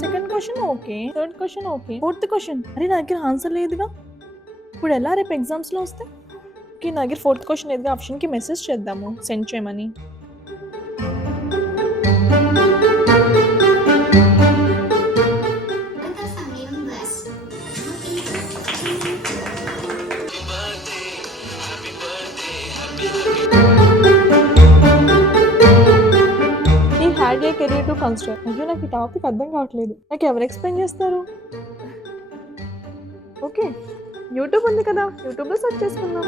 Second question okay, third question okay, fourth question అరే నా దగ్గర ఆన్సర్ లేదుగా. ఇప్పుడు ఎలా రేపు ఎగ్జామ్స్లో వస్తే? ఓకే నా దగ్గర ఫోర్త్ క్వశ్చన్ లేదుగా, ఆప్షన్కి మెసేజ్ చేద్దాము సెండ్ చేయమని. With a family members. ఈ had a career to construct. అయ్యో నాకు ఈ టాపిక్ అర్థం కావట్లేదు, నాకు ఎవరు ఎక్స్ప్లెయిన్ చేస్తారు? ఓకే యూట్యూబ్ ఉంది కదా, యూట్యూబ్లో సెర్చ్ చేసుకుందాం.